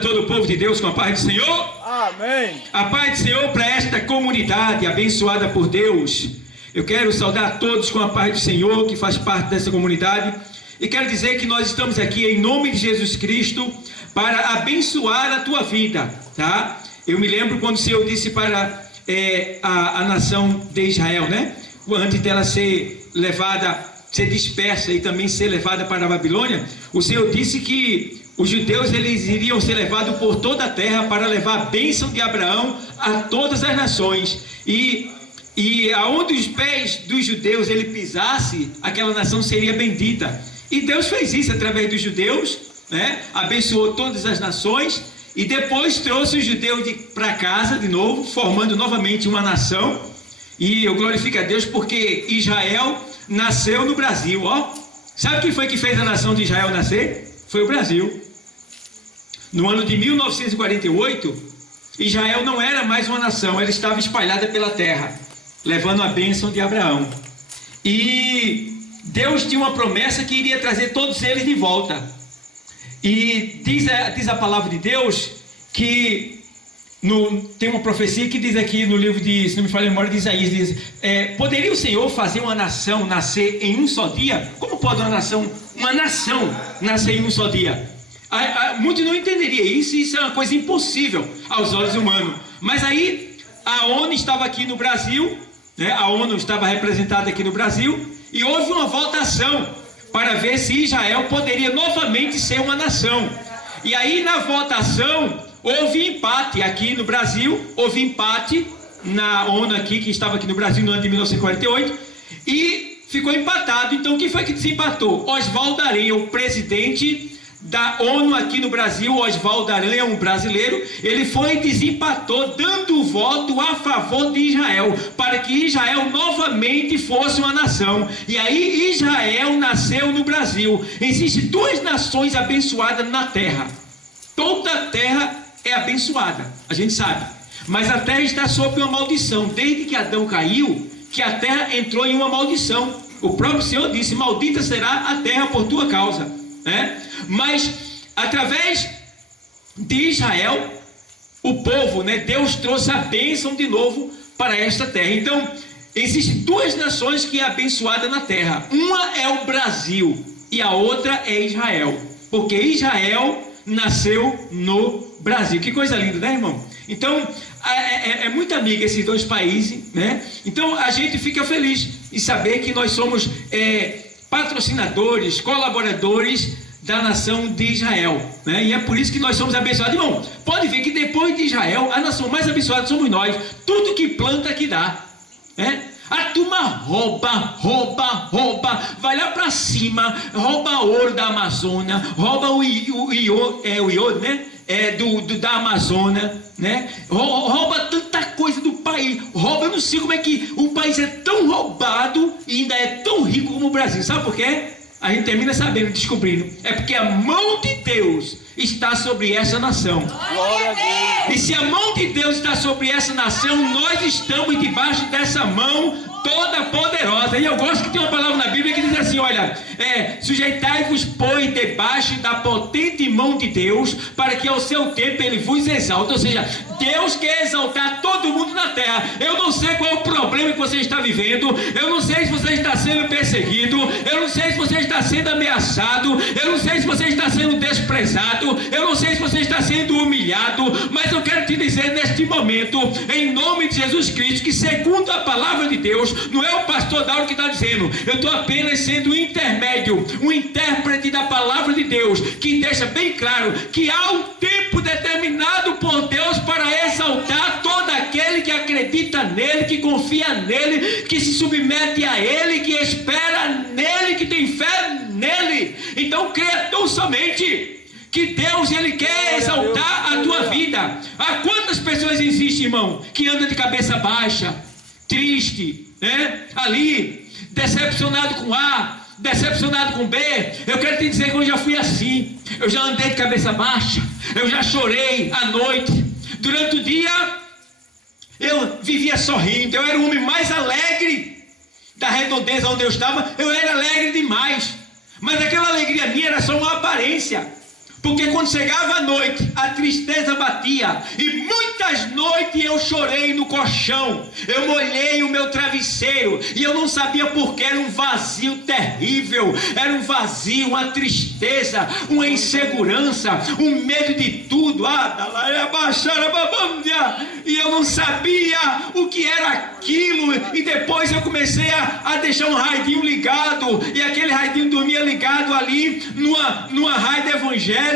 Todo o povo de Deus com a paz do Senhor. Amém. A paz do Senhor para esta comunidade abençoada por Deus. Eu quero saudar a todos com a paz do Senhor que faz parte dessa comunidade. E quero dizer que nós estamos aqui em nome de Jesus Cristo para abençoar a tua vida, tá? Eu me lembro quando o Senhor disse para a nação de Israel, né? Antes dela ser levada, ser dispersa e também ser levada para a Babilônia, o Senhor disse que os judeus eles iriam ser levados por toda a terra para levar a bênção de Abraão a todas as nações. E aonde os pés dos judeus ele pisasse, aquela nação seria bendita. E Deus fez isso através dos judeus, né? Abençoou todas as nações e depois trouxe os judeus para casa de novo, formando novamente uma nação. E eu glorifico a Deus porque Israel nasceu no Brasil, ó. Sabe quem foi que fez a nação de Israel nascer? Foi o Brasil. No ano de 1948, Israel não era mais uma nação, ela estava espalhada pela terra, levando a bênção de Abraão. E Deus tinha uma promessa que iria trazer todos eles de volta. E diz a palavra de Deus que tem uma profecia que diz aqui no livro de, se não me falha a memória, de Isaías, diz, poderia o Senhor fazer uma nação nascer em um só dia? Como pode uma nação nascer em um só dia? Muitos não entenderiam isso é uma coisa impossível aos olhos humanos. Mas aí a ONU estava aqui no Brasil, né? A ONU estava representada aqui no Brasil, e houve uma votação para ver se Israel poderia novamente ser uma nação. E aí na votação houve empate aqui no Brasil, houve empate na ONU aqui, que estava aqui no Brasil no ano de 1948, e ficou empatado. Então quem foi que desempatou? Oswaldo Aranha, o presidente da ONU aqui no Brasil. Oswaldo Aranha, um brasileiro, ele foi e desempatou, dando o voto a favor de Israel, para que Israel novamente fosse uma nação. E aí Israel nasceu no Brasil. Existem duas nações abençoadas na terra. Toda a terra é abençoada, a gente sabe, mas a terra está sob uma maldição. Desde que Adão caiu, que a terra entrou em uma maldição. O próprio Senhor disse: maldita será a terra por tua causa, né? Mas através de Israel, o povo, né, Deus trouxe a bênção de novo para esta terra. Então existem duas nações que é abençoada na terra. Uma é o Brasil e a outra é Israel, porque Israel nasceu no Brasil. Que coisa linda, né, irmão? Então é muito amigo esses dois países, né? Então a gente fica feliz em saber que nós somos patrocinadores, colaboradores da nação de Israel, né? E é por isso que nós somos abençoados. Irmão, pode ver que depois de Israel, a nação mais abençoada somos nós. Tudo que planta que dá, né? A turma rouba, vai lá para cima, rouba ouro da Amazônia, rouba o iodo, né? Da Amazônia, né? Rouba tanta coisa do país. Rouba, eu não sei como é que o país é tão roubado e ainda é tão rico como o Brasil. Sabe por quê? A gente termina sabendo, descobrindo. É porque a mão de Deus está sobre essa nação. Glória a Deus. E se a mão de Deus está sobre essa nação, nós estamos debaixo dessa mão toda poderosa. E eu gosto que tem uma palavra na Bíblia que diz assim, olha, sujeitai-vos, pois, debaixo da potente mão de Deus, para que ao seu tempo ele vos exalte. Ou seja, Deus quer exaltar todo mundo na terra. Eu não sei qual é o problema que você está vivendo, eu não sei se você está sendo perseguido, eu não sei se você está sendo ameaçado, eu não sei se você está sendo desprezado, eu não sei se você está sendo humilhado, mas eu quero te dizer neste momento, em nome de Jesus Cristo, que segundo a palavra de Deus, não é o pastor Dauro que está dizendo, eu estou apenas sendo um intermédio, um intérprete da palavra de Deus, que deixa bem claro que há um tempo determinado por Deus para exaltar todo aquele que acredita nele, que confia nele, que se submete a ele, que espera nele, que tem fé nele. Então creia tão somente que Deus ele quer exaltar a tua vida. Há quantas pessoas existem, irmão, que andam de cabeça baixa, triste, né? Ali, decepcionado com A, decepcionado com B. Eu quero te dizer que eu já fui assim. Eu já andei de cabeça baixa, eu já chorei à noite. Durante o dia eu vivia sorrindo, eu era o homem mais alegre da redondeza onde eu estava. Eu era alegre demais, mas aquela alegria minha era só uma aparência, Porque quando chegava a noite, a tristeza batia. E muitas noites eu chorei no colchão. Eu molhei o meu travesseiro. E eu não sabia porquê. Era um vazio terrível. Era um vazio, uma tristeza, uma insegurança, um medo de tudo. E eu não sabia o que era aquilo. E depois eu comecei a deixar um radinho ligado. E aquele radinho dormia ligado ali numa rádio evangélica.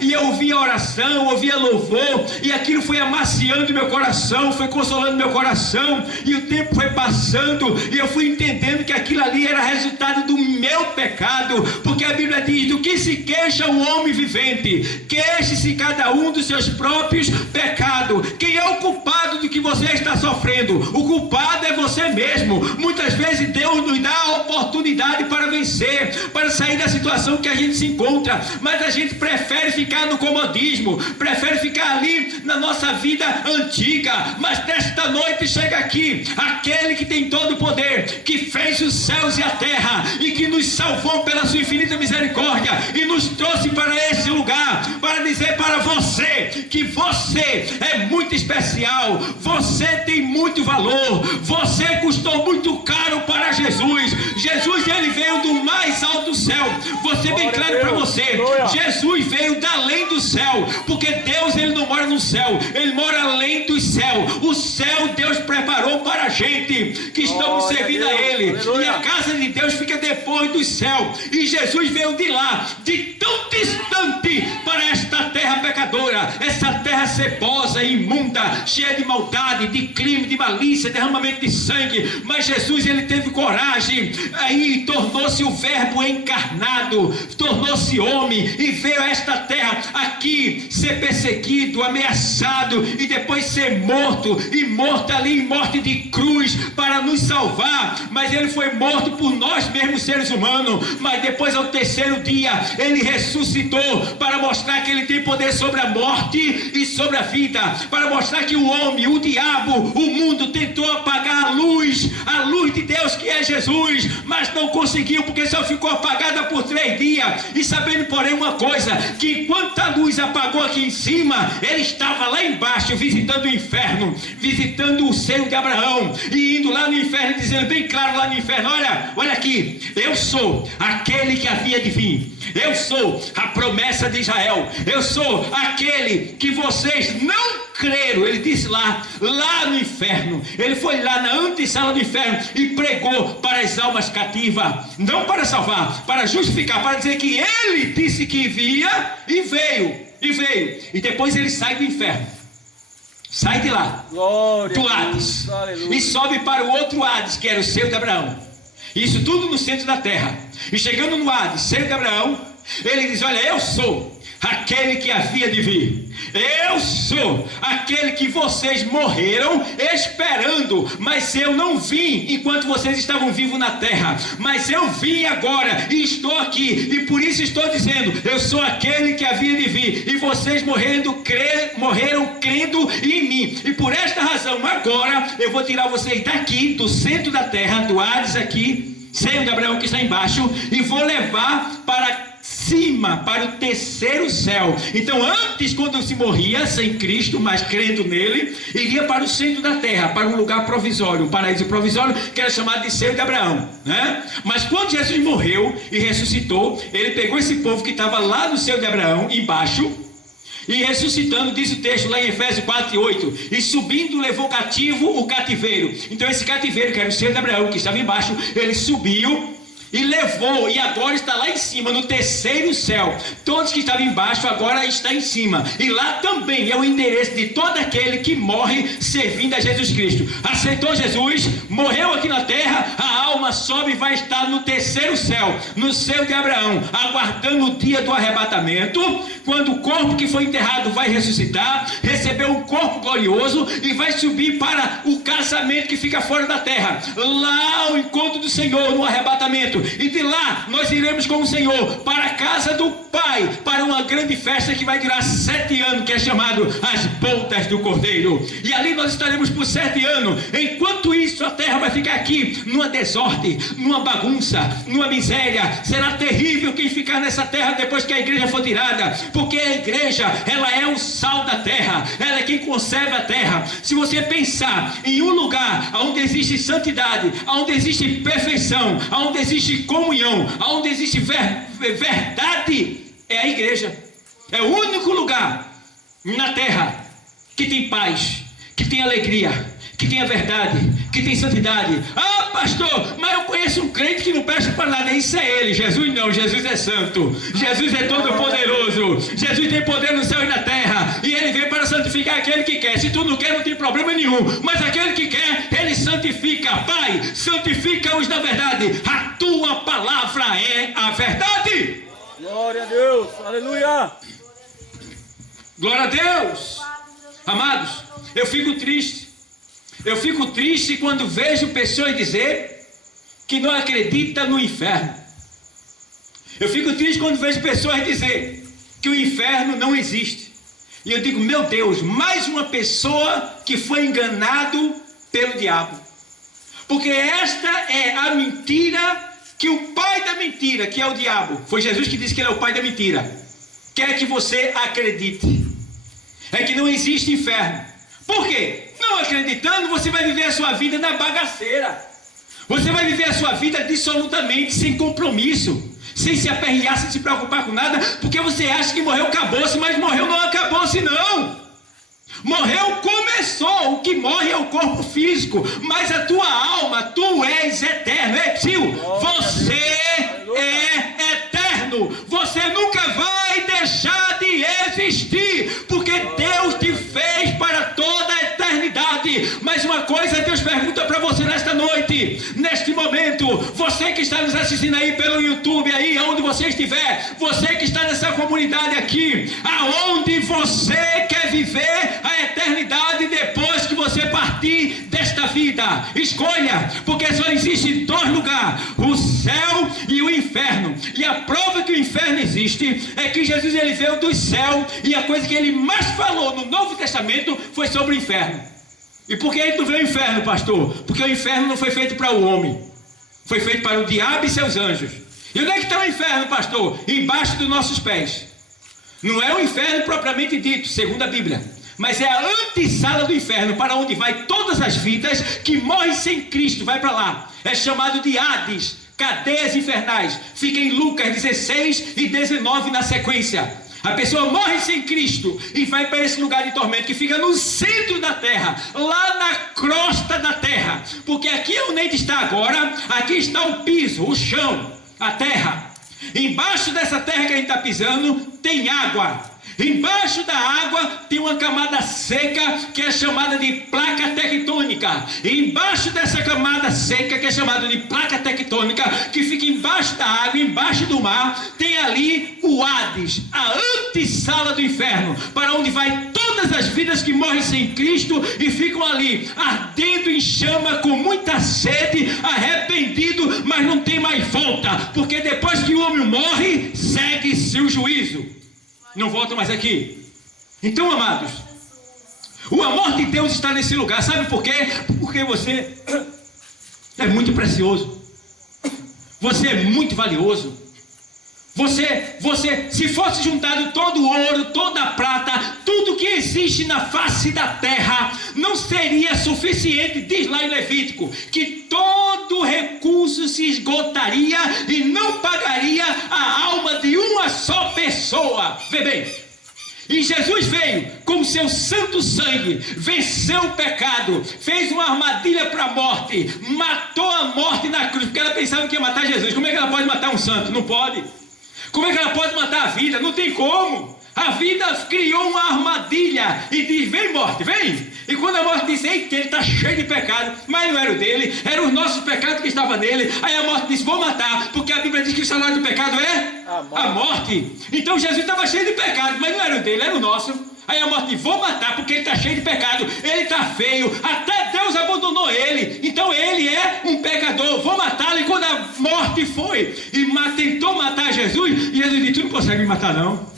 E eu ouvia oração, ouvia louvor, e aquilo foi amaciando meu coração, foi consolando meu coração, e o tempo foi passando, e eu fui entendendo que aquilo ali era resultado do meu pecado, porque a Bíblia diz: do que se queixa o homem vivente, queixe-se cada um dos seus próprios pecados. Quem é o culpado do que você está sofrendo? O culpado é você mesmo. Muitas vezes Deus nos dá a oportunidade para vencer, para sair da situação que a gente se encontra, mas a gente prefere ficar no comodismo, prefere ficar ali na nossa vida antiga. Mas nesta noite chega aqui aquele que tem todo o poder, que fez os céus e a terra, e que nos salvou pela sua infinita misericórdia, e nos trouxe para esse lugar, para dizer para você, que você é muito especial, você tem muito valor, você custou muito caro para Jesus. Jesus, ele veio do mais alto céu. Vou ser bem claro para você: Jesus veio da além do céu, porque Deus, ele não mora no céu, ele mora além do céu. O céu Deus preparou para a gente que estamos servindo a ele. Aleluia. E a casa de Deus fica depois do céu, e Jesus veio de lá, de tão distante, para esta terra pecadora, essa terra cebosa, imunda, cheia de maldade, de crime, de malícia, derramamento de sangue. Mas Jesus, ele teve coragem, aí tornou-se o verbo encarnado, tornou-se homem, e veio a esta terra aqui ser perseguido, ameaçado, e depois ser morto, e morto ali em morte de cruz, para nos salvar. Mas ele foi morto por nós mesmos, seres humanos. Mas depois, ao terceiro dia, ele ressuscitou, para mostrar que ele tem poder sobre a morte e sobre a vida, para mostrar que o homem, o diabo, o mundo tentou apagar a luz de Deus, que é Jesus, mas não conseguiu, porque só ficou apagada por 3 dias. E sabendo, porém, uma coisa, que enquanto a luz apagou aqui em cima, ele estava lá embaixo, visitando o inferno, visitando o seio de Abraão, e indo lá no inferno, dizendo bem claro lá no inferno: olha aqui, eu sou aquele que havia de vir, eu sou a promessa de Israel, eu sou aquele que vocês não creram. Ele disse lá no inferno, ele foi lá na antessala do inferno e pregou para as almas cativas, não para salvar, para justificar, para dizer que ele disse que via, e veio. E depois ele sai do inferno, sai de lá, do Hades, e sobe para o outro Hades, que era o seio de Abraão. Isso tudo no centro da terra. E chegando no Hades, seio de Abraão, ele diz: olha, eu sou aquele que havia de vir, eu sou aquele que vocês morreram esperando, mas eu não vim enquanto vocês estavam vivos na terra, mas eu vim agora e estou aqui, e por isso estou dizendo: eu sou aquele que havia de vir, e vocês morreram crendo em mim, e por esta razão agora eu vou tirar vocês daqui do centro da terra, do Hades aqui, seio de Abraão que está embaixo, e vou levar para cima, para o terceiro céu. Então antes, quando se morria sem Cristo, mas crendo nele, iria para o centro da terra, para um lugar provisório, um paraíso provisório, que era chamado de seio de Abraão, né? Mas quando Jesus morreu e ressuscitou, ele pegou esse povo que estava lá no seio de Abraão, embaixo, e ressuscitando, diz o texto lá em Efésios 4:8, e subindo levou cativo o cativeiro. Então esse cativeiro, que era o seio de Abraão, que estava embaixo, ele subiu e levou, e agora está lá em cima, no terceiro céu. Todos que estavam embaixo agora estão em cima, e lá também é o endereço de todo aquele que morre servindo a Jesus Cristo. Aceitou Jesus, morreu aqui na terra, a alma sobe e vai estar no terceiro céu, no seio de Abraão, aguardando o dia do arrebatamento, quando o corpo que foi enterrado vai ressuscitar, receber um corpo glorioso, e vai subir para o casamento que fica fora da terra, lá ao encontro do Senhor no arrebatamento. testamento, e de lá nós iremos com o Senhor para a casa do Pai, para uma grande festa que vai durar 7 anos, que é chamado as bodas do Cordeiro, e ali nós estaremos por 7 anos. Enquanto isso, a terra vai ficar aqui numa desordem, numa bagunça, numa miséria. Será terrível quem ficar nessa terra depois que a igreja for tirada, porque a igreja, ela é o sal da terra, ela é quem conserva a terra. Se você pensar em um lugar onde existe santidade, onde existe perfeição, onde existe comunhão, onde existe verdade, é a igreja. É o único lugar na terra que tem paz, que tem alegria, que tem a verdade, que tem santidade. Ah, pastor, mas eu conheço um crente que não presta para nada. Isso é ele. Jesus não, Jesus é santo, Jesus é todo poderoso, Jesus tem poder no céu e na terra, e ele vem para santificar aquele que quer. Se tu não quer, não tem problema nenhum, mas aquele que quer, ele santifica. Pai, santifica-os na verdade, a tua palavra é a verdade. Glória a Deus. Aleluia. Glória a Deus. Amados, eu fico triste. Eu fico triste quando vejo pessoas dizer que não acreditam no inferno. Eu fico triste quando vejo pessoas dizer que o inferno não existe. E eu digo, meu Deus, mais uma pessoa que foi enganado pelo diabo. Porque esta é a mentira que o pai da mentira, que é o diabo, foi Jesus que disse que ele é o pai da mentira, quer que você acredite. É que não existe inferno. Por quê? Não acreditando, você vai viver a sua vida na bagaceira. Você vai viver a sua vida dissolutamente, sem compromisso, sem se aperrear, sem se preocupar com nada, porque você acha que morreu, acabou-se, mas morreu não acabou-se não. Morreu, começou. O que morre é o corpo físico, mas a tua alma, tu és eterno. Tio, você é eterno. Você nunca vai deixar de existir, porque Deus te fez para toda a eternidade. Mas uma coisa Deus pergunta para você nesta noite, neste momento, você que está nos assistindo aí pelo YouTube, aí onde você estiver, você que está nessa comunidade aqui, aonde você quer viver a eternidade depois que você partir desta vida? Escolha, porque só existe 2 lugares, o céu e o inferno. E a prova que o inferno existe é que Jesus, ele veio do céu, e a coisa que ele mais falou no Novo Testamento foi sobre o inferno. E por que ele não veio ao inferno, pastor? Porque o inferno não foi feito para o homem, foi feito para o diabo e seus anjos. E onde é que está o inferno, pastor? Embaixo dos nossos pés. Não é o inferno propriamente dito, segundo a Bíblia, mas é a antessala do inferno, para onde vai todas as vidas que morrem sem Cristo, vai para lá. É chamado de Hades, cadeias infernais. Fica em Lucas 16 e 19 na sequência. A pessoa morre sem Cristo e vai para esse lugar de tormento que fica no centro da terra, lá na crosta da terra. Porque aqui onde a gente está agora, aqui está o piso, o chão, a terra. Embaixo dessa terra que a gente está pisando tem água. Embaixo da água tem uma camada seca que é chamada de placa tectônica. E embaixo dessa camada seca, que é chamada de placa tectônica, que fica embaixo da água, embaixo do mar, tem ali o Hades, a antessala do inferno, para onde vai todas as vidas que morrem sem Cristo e ficam ali, ardendo em chama, com muita sede, arrependido, mas não tem mais volta, porque depois que o homem morre, segue-se o juízo. Não volta mais aqui. Então, amados, o amor de Deus está nesse lugar. Sabe por quê? Porque você é muito precioso. Você é muito valioso. Você, se fosse juntado todo o ouro, toda a prata, tudo que existe na face da terra, não seria suficiente. Diz lá em Levítico que todo recurso se esgotaria e não pagaria a alma de uma só pessoa. Vê bem, e Jesus veio com seu santo sangue, venceu o pecado, fez uma armadilha para a morte, matou a morte na cruz, porque ela pensava que ia matar Jesus. Como é que ela pode matar um santo? Não pode. Como é que ela pode matar a vida? Não tem como. A vida criou uma armadilha e diz: vem morte, vem. E quando a morte disse: eita, ele está cheio de pecado, mas não era o dele, eram os nossos pecados que estavam nele. Aí a morte disse: vou matar, porque a Bíblia diz que o salário do pecado é a morte. Então Jesus estava cheio de pecado, mas não era o dele, era o nosso. Aí a morte diz: vou matar porque ele está cheio de pecado, ele está feio, até Deus abandonou ele, então ele é um pecador, vou matá-lo. E quando a morte foi e tentou matar Jesus, Jesus disse: tu não consegue me matar não,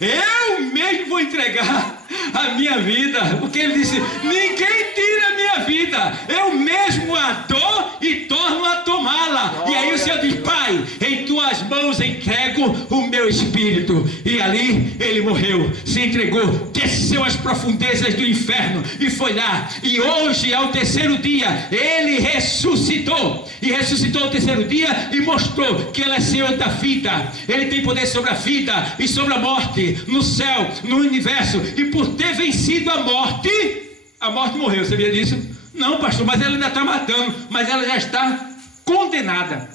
eu mesmo vou entregar a minha vida, porque ele disse: ninguém tira a minha vida, eu mesmo a dou e torno a tomá-la. E aí o Senhor diz: Pai, em tuas mãos entrego o meu espírito. E ali ele morreu, se entregou, desceu às profundezas do inferno e foi lá. E hoje, ao terceiro dia, ele ressuscitou. E ressuscitou ao terceiro dia e mostrou que ele é Senhor da vida. Ele tem poder sobre a vida e sobre a morte, no céu, no universo. E por ter vencido a morte morreu. Sabia disso? Não, pastor, mas ela ainda está matando, mas ela já está condenada.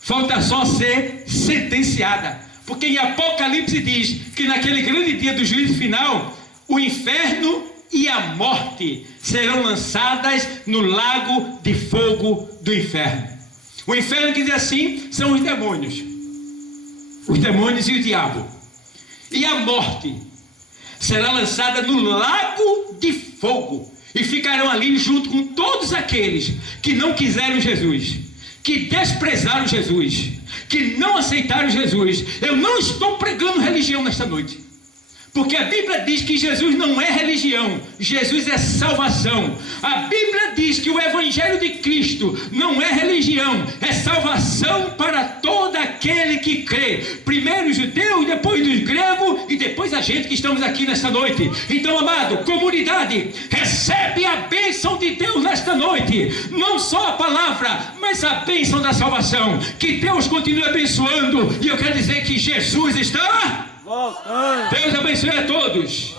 Falta só ser sentenciada. Porque em Apocalipse diz que naquele grande dia do juízo final, o inferno e a morte serão lançadas no lago de fogo do inferno. O inferno, que diz assim, são os demônios e o diabo. E a morte será lançada no lago de fogo, e ficarão ali junto com todos aqueles que não quiseram Jesus, que desprezaram Jesus, que não aceitaram Jesus. Eu não estou pregando religião nesta noite, porque a Bíblia diz que Jesus não é religião, Jesus é salvação. A Bíblia diz que o Evangelho de Cristo não é religião, é salvação para todo aquele que crê. Primeiro os judeus, depois os gregos e depois a gente que estamos aqui nesta noite. Então, amado, comunidade, recebe a bênção de Deus nesta noite. Não só a palavra, mas a bênção da salvação. Que Deus continue abençoando. E eu quero dizer que Jesus está... Voltando. Deus abençoe a todos.